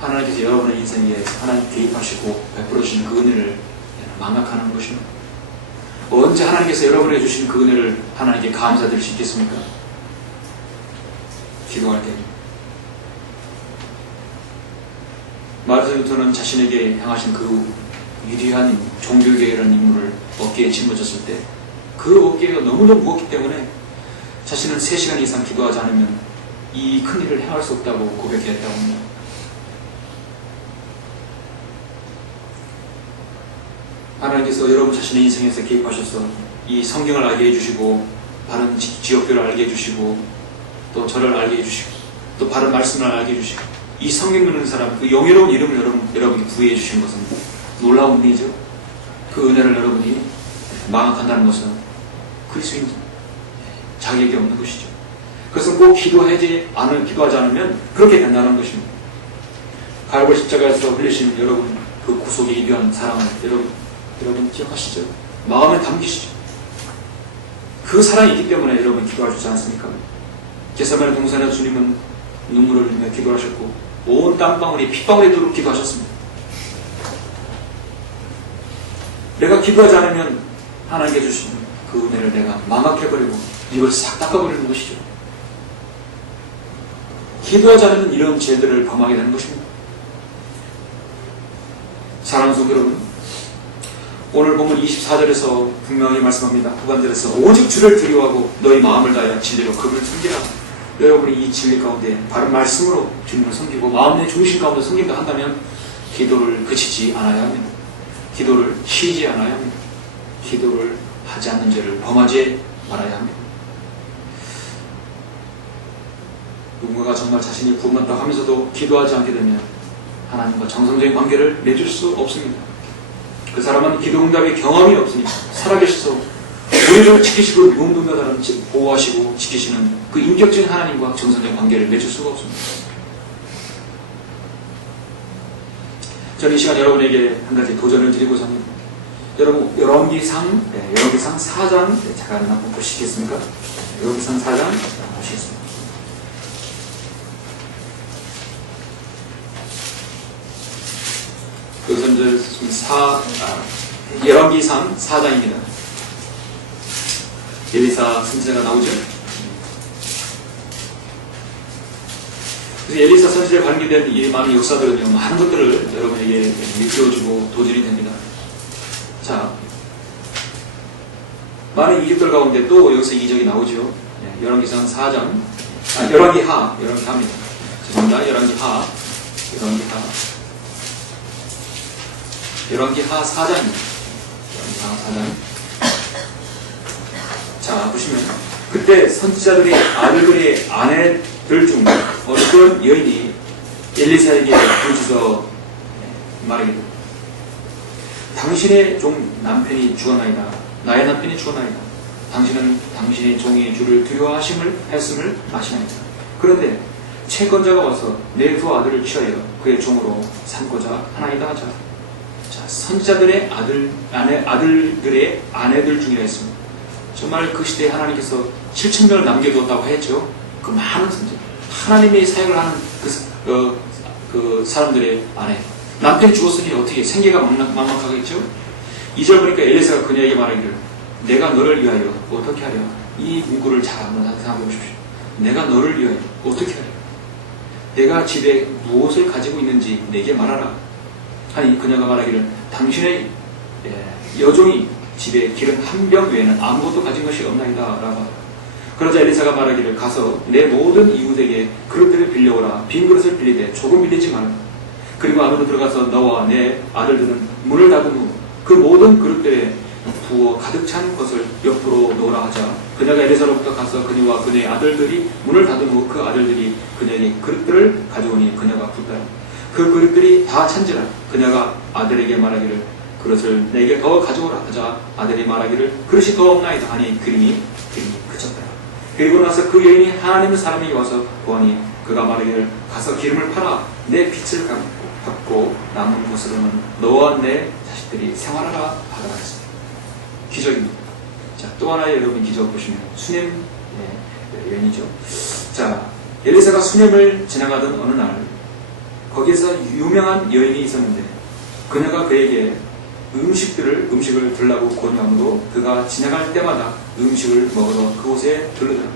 하나님께서 여러분의 인생에 하나님 개입하시고 베풀어 주시는 그 은혜를 망각하는 것입니다. 언제 하나님께서 여러분에게 주신 그 은혜를 하나님께 감사드릴 수 있겠습니까? 기도할 때 마르틴 루터는 자신에게 향하신 그 위대한 종교개혁이라는 임무를 어깨에 짊어졌을 때 그 어깨가 너무너무 무겁기 때문에 자신은 3시간 이상 기도하지 않으면 이 큰 일을 행할 수 없다고 고백했다고 합니다. 하나님께서 여러분 자신의 인생에서 개입하셔서 이 성경을 알게 해주시고 바른 지역들을 알게 해주시고 또 저를 알게 해주시고 또 바른 말씀을 알게 해주시고 이 성경 읽는 사람 그 영예로운 이름을 여러분이 구해 주신 것은 놀라운 은혜죠. 그 은혜를 여러분이 망각한다는 것은 그리스도인 자격이 없는 것이죠. 그것은 꼭 기도하지 않으면 그렇게 된다는 것입니다. 갈보리 십자가에서 흘리신 여러분 그 구속에 이르한 사랑을 여러분 기억하시죠? 마음에 담기시죠? 그 사랑이 있기 때문에 여러분 기도할 수 있지 않습니까? 겟세마네 동산에 주님은 눈물을 흘리며 기도하셨고 온 땀방울이 핏방울이 도록 기도하셨습니다. 내가 기도하지 않으면 하나님께 주신 그 은혜를 내가 망각해버리고 이걸 싹 닦아버리는 것이죠. 기도하지 않으면 이런 죄들을 범하게 되는 것입니다. 사랑하는 성도 여러분, 오늘 보면 24절에서 분명히 말씀합니다. 후반절에서 오직 주를 두려워하고 너희 마음을 다하여 진리로 그분을 섬기라. 여러분이 이 진리 가운데 바른 말씀으로 주님을 섬기고 마음의 중심 가운데 섬긴다 한다면 기도를 그치지 않아야 합니다. 기도를 쉬지 않아야 합니다. 기도를 하지 않는 죄를 범하지 말아야 합니다. 누군가가 정말 자신이 구원받다 하면서도 기도하지 않게 되면 하나님과 정상적인 관계를 맺을 수 없습니다. 그 사람은 기도 응답의 경험이 없으니까 살아계셔서 우리를 지키시고 무궁무진하다는 보호하시고 지키시는 그 인격적인 하나님과 정상적인 관계를 맺을 수가 없습니다. 저는 이 시간 여러분에게 한 가지 도전을 드리고자 합니다. 여러분 열왕기상 4장 잠깐 한번 보시겠습니까? 열왕기상 4장 보시겠습니다. 여기서 이제 열왕기상 4장입니다. 엘리사 선지자가 나오죠. 그래서 엘리사 선지자에 관계된 이 많은 역사들은요, 많은 것들을 여러분에게 일깨워주고 도전이 됩니다. 자, 많은 이적들 가운데 또 여기서 이적이 나오죠. 열왕기상 4장, 열왕기하입니다. 죄송합니다. 열왕기하 4장입니다. 열왕기하 4장. 자, 보시면 그때 선지자들의 아들들의 아내들 중 어떤 여인이 엘리사에게 부르짖어 말하기를 당신의 종 남편이 죽었나이다. 나의 남편이 죽었나이다. 당신은 당신의 종의 주를 두려워하심을 했음을 아시나이다. 그런데 채권자가 와서 내 두 아들을 취하여 그의 종으로 삼고자 하나이다 하자. 자, 선지자들의 아들들의 아내들 중이라 했습니다. 정말 그 시대에 하나님께서 7,000명을 남겨두었다고 했죠. 그 많은 선지 하나님의 사역을 하는 그 사람들의 아내 남편이 죽었으니 어떻게 생계가 막막하겠죠. 2절 보니까 엘리사가 그녀에게 말하기를 내가 너를 위하여 어떻게 하려. 이 문구를 잘 한번 생각해 보십시오. 내가 너를 위하여 어떻게 하려. 내가 집에 무엇을 가지고 있는지 내게 말하라. 아니 그녀가 말하기를 당신의 여종이 집에 기름 한 병 외에는 아무것도 가진 것이 없나이다 라고. 그러자 엘리사가 말하기를 가서 내 모든 이웃에게 그릇들을 빌려오라. 빈 그릇을 빌리되 조금 빌리지 말라. 그리고 안으로 들어가서 너와 내 아들들은 문을 닫은 후 그 모든 그릇들에 부어 가득 찬 것을 옆으로 놓으라 하자. 그녀가 엘리사로부터 가서 그녀와 그녀의 아들들이 문을 닫은 후 그 아들들이 그녀에게 그릇들을 가져오니 그녀가 붙더라. 그 그릇들이 다 찬지라. 그녀가 아들에게 말하기를 그릇을 내게 더 가져오라 하자. 아들이 말하기를 그릇이 더 없나이다 하니 그림이 그쳤더라. 그리고 나서 그 여인이 하나님의 사람에게 와서 보아니 그가 말하기를 가서 기름을 팔아 내 빚을 갚고 남은 것으로는 너와 내 자식들이 생활하라 하더라 했습니다. 기적입니다. 자, 또 하나의 여러분 기적 보시면 수넴 여인이죠. 자, 엘리사가 수넴을 지나가던 어느 날 거기에서 유명한 여인이 있었는데 그녀가 그에게 음식을 들라고 권유하므로 그가 지나갈 때마다 음식을 먹으러 그곳에 들르더라.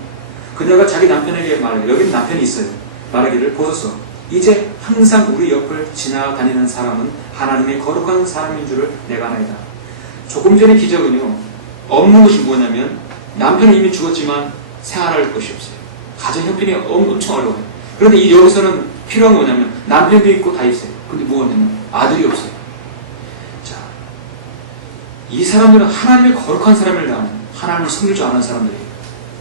그녀가 자기 남편에게 말하기를 여기는 남편이 있어요. 말하기를 보소서 이제 항상 우리 옆을 지나다니는 사람은 하나님의 거룩한 사람인 줄을 내가 아나이다. 조금 전의 기적은요 없는 것이 뭐냐면 남편은 이미 죽었지만 생활할 것이 없어요. 가정 형편이 엄청 어려워요. 그런데 여기서는 필요한 건 뭐냐면 남편도 있고 다 있어요. 근데 뭐냐면 아들이 없어요. 이 사람들은 하나님의 거룩한 사람을 다하는 하나님을 섬길 줄 아는 사람들이에요.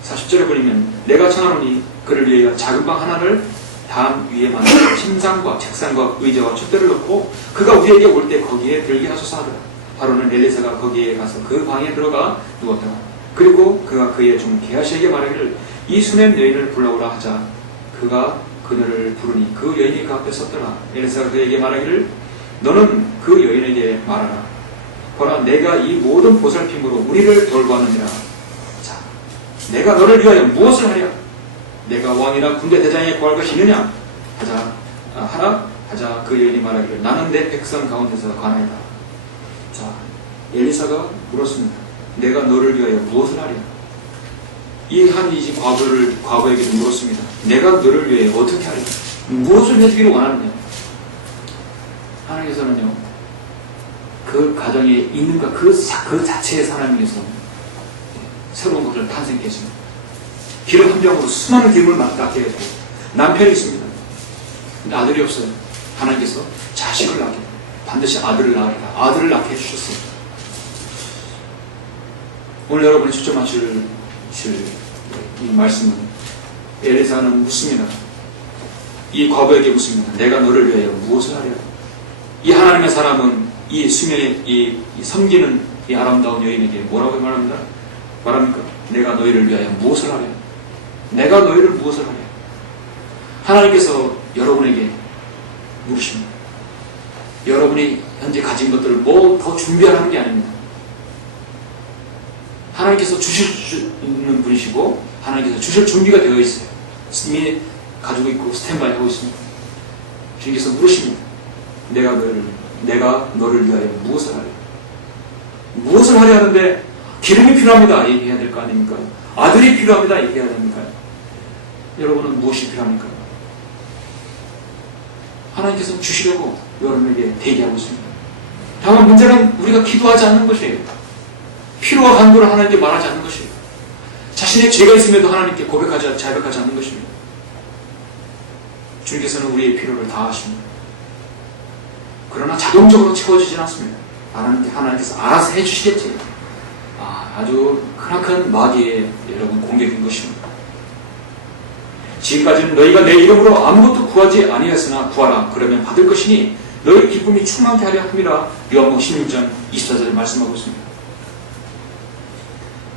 40절에 보면 내가 청하노니 그를 위하여 작은 방 하나를 담 위에 만들어 침상과 책상과 의자와 촛대를 놓고 그가 우리에게 올 때 거기에 들게 하소서 하더라. 바로는 엘리사가 거기에 가서 그 방에 들어가 누웠더라. 그리고 그가 그의 종 게하시에게 말하기를 이 수넴 여인을 불러오라 하자. 그가 그녀를 부르니 그 여인이 그 앞에 섰더라. 엘리사가 그에게 말하기를 너는 그 여인에게 말하라. 보라 내가 이 모든 보살핌으로 우리를 돌보았느니라. 자, 내가 너를 위하여 무엇을 하랴? 내가 왕이나 군대 대장에 구할 것이 있느냐? 하자 그 여인이 말하기를 나는 내 백성 가운데서 가나이다. 자, 엘리사가 물었습니다. 내가 너를 위하여 무엇을 하랴? 이 한이지 과거에게도 물었습니다. 내가 너를 위해 어떻게 하랴? 무엇을 해주기를 원하느냐? 하나님께서는요, 그 가정에 있는가 그 자체의 사람에게서 새로운 것을 탄생케 했습니다. 기름 한 병으로 수많은 기름을 낳게 했고 남편이 있습니다. 근데 아들이 없어요. 하나님께서 자식을 낳게 반드시 아들을 낳게 해주셨어요. 오늘 여러분이 초점하실 이 말씀은 엘리사는 묻습니다. 이 과부에게 묻습니다. 내가 너를 위하여 무엇을 하랴? 이 하나님의 사람은 이 수명의 이 섬기는 이 아름다운 여인에게 뭐라고 말합니까? 내가 너희를 위하여 무엇을 하랴? 내가 너희를 무엇을 하랴? 하나님께서 여러분에게 물으십니다. 여러분이 현재 가진 것들을 뭐 더 준비하라는 게 아닙니다. 하나님께서 주실 수 있는 분이시고 하나님께서 주실 준비가 되어 있어요. 이미 가지고 있고 스탠바이 하고 있습니다. 주님께서 물으십니다. 내가 너를 위하여 무엇을 하랴? 무엇을 하려 하는데 기름이 필요합니다. 얘기해야 될 거 아닙니까? 아들이 필요합니다. 얘기해야 됩니까? 여러분은 무엇이 필요합니까? 하나님께서 주시려고 여러분에게 대기하고 있습니다. 다만 문제는 우리가 기도하지 않는 것이에요. 필요와 간구를 하나님께 말하지 않는 것이에요. 자신의 죄가 있음에도 하나님께 자백하지 않는 것입니다. 주님께서는 우리의 필요를 다 하십니다. 그러나 자동적으로 채워지진 않습니다. 하나님께서 알아서 해주시겠지. 아주 크나큰 마귀의 여러분 공격인 것입니다. 지금까지는 너희가 내 이름으로 아무것도 구하지 아니하였으나 구하라. 그러면 받을 것이니 너희 기쁨이 충만케 하려 함이라. 요한복음 16장 24절에 말씀하고 있습니다.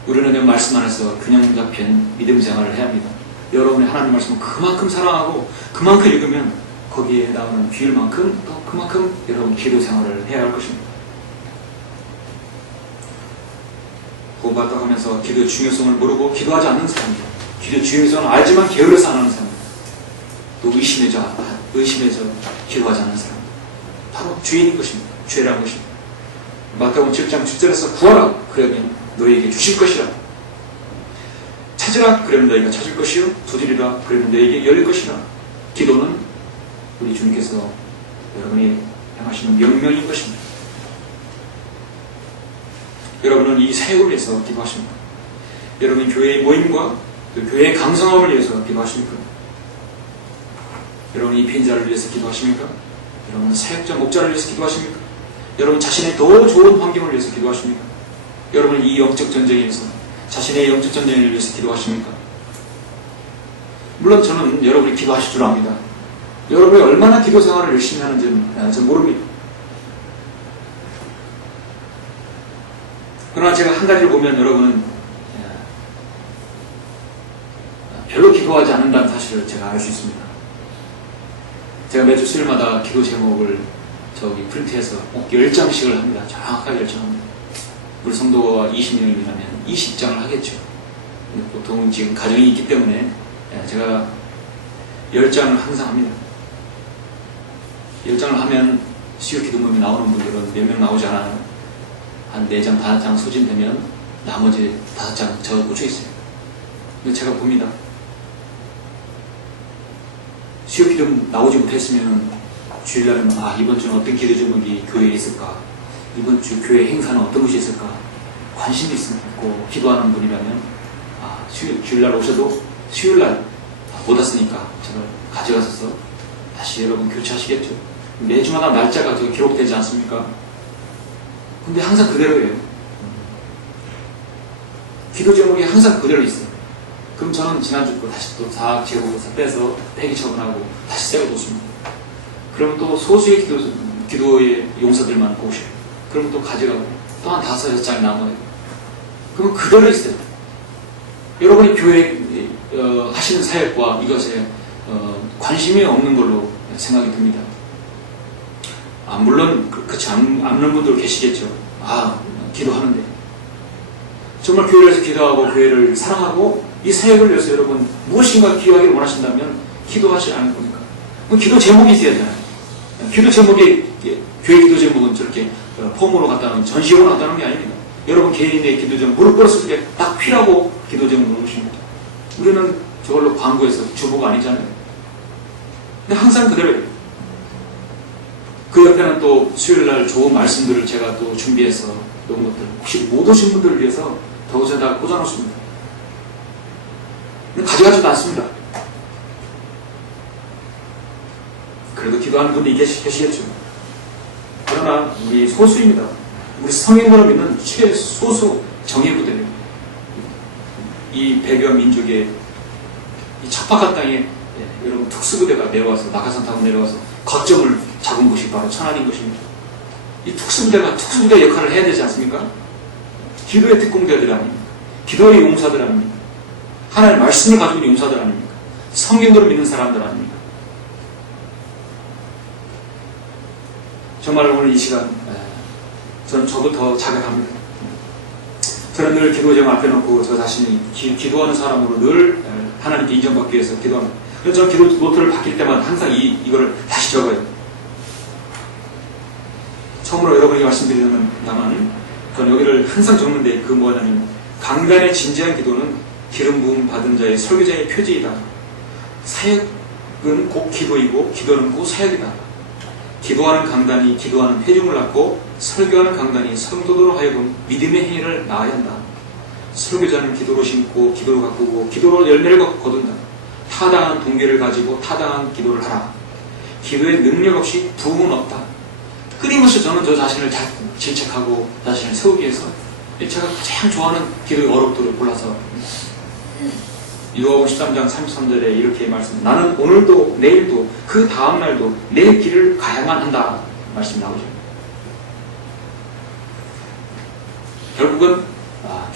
우리는 이 말씀 안에서 균형 잡힌 믿음 생활을 해야 합니다. 여러분이 하나님 말씀을 그만큼 사랑하고 그만큼 읽으면 거기에 나오는 비율만큼 또 그만큼 여러분 기도 생활을 해야 할 것입니다. 구원받다 하면서 기도의 중요성을 모르고 기도하지 않는 사람입니다. 기도의 중요성을 알지만 게을러서 안 하는 사람입니다. 또 의심해서 기도하지 않는 사람입니다. 바로 죄인 것입니다. 죄라는 것입니다. 마태복음 7장 10절에서 구하라. 그러면 너희에게 주실 것이라. 찾으라. 그러면 너희가 찾을 것이요. 두드리라. 그러면 너희에게 열릴 것이라. 기도는 우리 주님께서 여러분이 행하시는 명령인 것입니다. 여러분은 이 사역을 위해서 기도하십니까? 여러분 교회의 모임과 교회의 강성함을 위해서 기도하십니까? 여러분 이 빈자를 위해서 기도하십니까? 여러분 사역자 목자를 위해서 기도하십니까? 여러분 자신의 더 좋은 환경을 위해서 기도하십니까? 여러분 이 영적 전쟁에서 자신의 영적 전쟁을 위해서 기도하십니까? 물론 저는 여러분이 기도하실 줄 압니다. 여러분이 얼마나 기도 생활을 열심히 하는지는 전 모릅니다. 그러나 제가 한 가지를 보면 여러분은 별로 기도하지 않는다는 사실을 제가 알 수 있습니다. 제가 매주 수요일마다 기도 제목을 저기 프린트해서 꼭 10장씩을 합니다. 정확하게 10장 합니다. 우리 성도가 20명이라면 20장을 하겠죠. 보통 지금 가정이 있기 때문에 제가 10장을 항상 합니다. 10장을 하면 수요 기도 모임에 나오는 분들은 몇 명 나오지 않아요. 한 4장, 5장 소진되면 나머지 5장 제가 꽂혀 있어요. 근데 제가 봅니다. 수요 기도 나오지 못했으면 주일날은 이번 주는 어떤 기도 제목이 교회에 있을까? 이번 주 교회 행사는 어떤 것이 있을까? 관심이 있고 기도하는 분이라면 주일날 오셔도 수요일날 못 왔으니까 저걸 가져가서 다시 여러분 교체하시겠죠. 매주마다 날짜가 기록되지 않습니까? 근데 항상 그대로예요. 기도 제목이 항상 그대로 있어요. 그럼 저는 지난주 거 다시 또 다 제목에서 빼서 폐기 처분하고 다시 새거 놓습니다. 그러면 또 소수의 기도의 용사들만 보셔요. 그러면 또 가져가고 또 한 5, 6장이 남아요. 그러면 그대로 있어요. 여러분이 교회 하시는 사역과 이것의 관심이 없는 걸로 생각이 듭니다. 물론 그렇지 않는 분들 계시겠죠. 기도하는데 정말 교회에서 기도하고 교회를 사랑하고 이 사역을 위해서 여러분 무엇인가 기도하기를 원하신다면 기도하지 않을 겁니까? 기도 제목이 있어야 되잖아요. 기도 제목이 교회 기도 제목은 저렇게 폼으로 갖다는 전시로 갖다는 게 아닙니다. 여러분 개인의 기도 제목 무릎 꿇었을 때 딱 피라고 기도 제목 넣으십니다. 우리는 저걸로 광고해서 주보가 아니잖아요. 근데 항상 그대로예요. 그 옆에는 또 수요일날 좋은 말씀들을 제가 또 준비해서 이런 것들 혹시 못 오신 분들을 위해서 더우셔다 꽂아놓습니다. 근데 가져가지도 않습니다. 그래도 기도하는 분들이 계시겠죠. 그러나 우리 소수입니다. 우리 성인으로 믿는 최소수 정예부대예요. 이 100여 민족의 이 척박한 땅에 여러분 특수부대가 내려와서 낙하산 타고 내려와서 거점을 잡은 곳이 바로 천안인 것입니다. 이 특수부대가 특수부대 역할을 해야 되지 않습니까? 기도의 특공대들 아닙니까? 기도의 용사들 아닙니까? 하나님의 말씀을 가지고 있는 용사들 아닙니까? 성경으로 믿는 사람들 아닙니까? 정말 오늘 이 시간 저는 저부터 자각합니다. 저는 늘 기도 제목 앞에 놓고 저 자신이 기도하는 사람으로 늘 하나님께 인정받기 위해서 기도합니다. 그래서 저는 기도 노트를 바뀔 때마다 항상 이거를 다시 적어요. 처음으로 여러분에게 말씀드리자면 저는 여기를 항상 적는데 그 뭐냐면 강단의 진지한 기도는 기름 부음 받은 자의 설교자의 표지이다. 사역은 곧 기도이고 기도는 곧 사역이다. 기도하는 강단이 기도하는 회중을 낳고 설교하는 강단이 성도도로 하여금 믿음의 행위를 낳아야 한다. 설교자는 기도로 심고 기도로 가꾸고 기도로 열매를 거둔다. 타당한 동기를 가지고 타당한 기도를 하라. 기도에 능력 없이 부흥은 없다. 끊임없이 저는 저 자신을 질책하고 자신을 세우기 위해서 제가 가장 좋아하는 기도의 어록들을 골라서 요한복음 13장 33절에 이렇게 말씀합니다. 나는 오늘도 내일도 그 다음날도 내 길을 가야만 한다 말씀이 나오죠. 결국은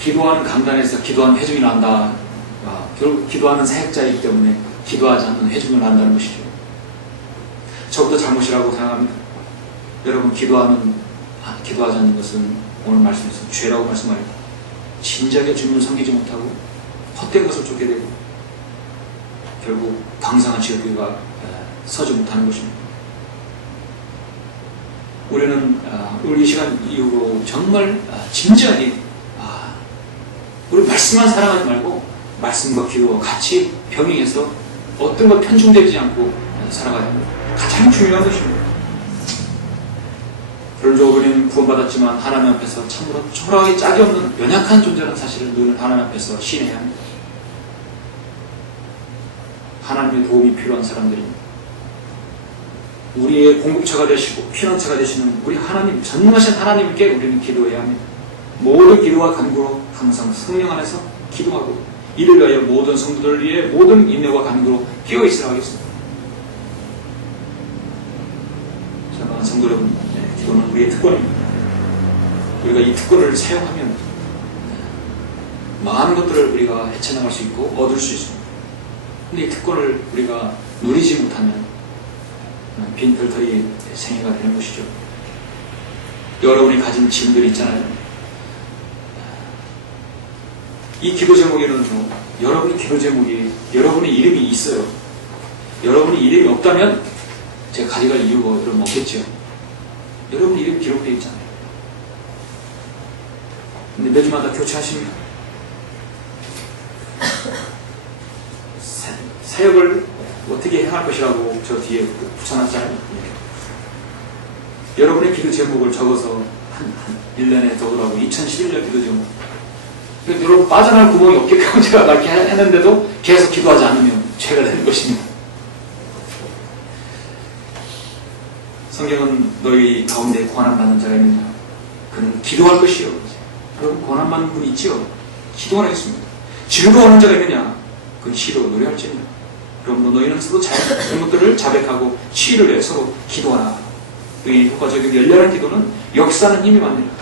기도하는 강단에서 기도하는 회중이 난다. 결국 기도하는 사역자이기 때문에 기도하지 않는 회중을 난다는 것이죠. 저부터 잘못이라고 생각합니다. 여러분 기도하지 않는 것은 오늘 말씀에서 죄라고 말씀하니까 진작에 주님을 섬기지 못하고 헛된 것을 쫓게 되고 결국 강상한 지역교회가 서지 못하는 것입니다. 우리는 우리 이 시간 이후로 정말 진지하게 우리 말씀만 사랑하지 말고 말씀과 기도와 같이 병행해서 어떤 것 편중되지 않고 살아가야 합니다. 가장 중요한 것입니다. 그런저 우리는 구원받았지만 하나님 앞에서 참으로 초라하게 짝이 없는 연약한 존재라는 사실을 늘 하나님 앞에서 시인해야 합니다. 하나님의 도움이 필요한 사람들입니다. 우리의 공급처가 되시고 피난처가 되시는 우리 하나님, 전능하신 하나님께 우리는 기도해야 합니다. 모든 기도와 간구로 항상 성령 안에서 기도하고 이를 위하여 모든 성도들을 위해 모든 인내와 간구로 끼어 있으라 하겠습니다. 사랑하는 성도 여러분, 기도는 우리의 특권입니다. 우리가 이 특권을 사용하면 많은 것들을 우리가 헤쳐나갈 수 있고 얻을 수 있습니다. 근데 이 특권을 우리가 누리지 못하면 빈털터리 생애가 되는 것이죠. 여러분이 가진 짐들이 있잖아요. 이 기도 제목에는 여러분의 기도 제목이 여러분의 이름이 있어요. 여러분의 이름이 없다면 제가 가져갈 이유가 여러분 없겠죠. 여러분 이름이 기록되어 있잖아요. 근데 매주마다 교체하십니다. 사역을 어떻게 행할 것이라고 저 뒤에 붙여놨잖아요. 여러분의 기도 제목을 적어서 한 1년에 적으라고 2011년 기도 제목. 여러분 빠져나갈 구멍이 없게끔 제가 그렇게 했는데도 계속 기도하지 않으면 죄가 되는 것입니다. 성경은 너희 가운데 고난받는 자가 있느냐? 그는 기도할 것이요. 여러분 고난받는 분이 있지요? 기도하겠습니다. 즐거워하는 자가 있느냐? 그는 시로 노래할지니라. 그러므로 너희는 서로 이런 것들을 자백하고 치유를 해 서로 기도하라. 이 효과적인 열렬한 기도는 역사하는 힘이 많습니다.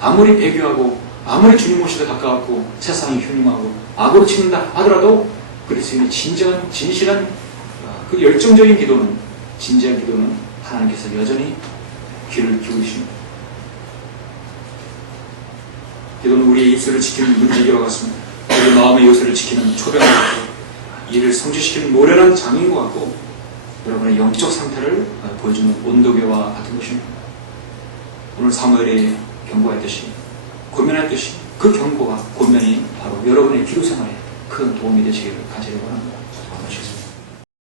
아무리 배교하고 아무리 주님 오시되 가까웠고 세상이 흉흉하고 악으로 치는다 하더라도 그리스도인의 진실한 그 열정적인 기도는, 진지한 기도는 하나님께서 여전히 귀를 기울이십니다. 기도는 우리의 입술을 지키는 문지기와 같습니다. 우리 마음의 요새를 지키는 초병과 같고, 이를 성취시키는 노련한 장인과 같고, 여러분의 영적 상태를 보여주는 온도계와 같은 것입니다. 오늘 사무엘이 경고했듯이, 고면했듯이 그 경고와 고면이 바로 여러분의 기도 생활에 큰 도움이 되시기를 간절히 바랍니다.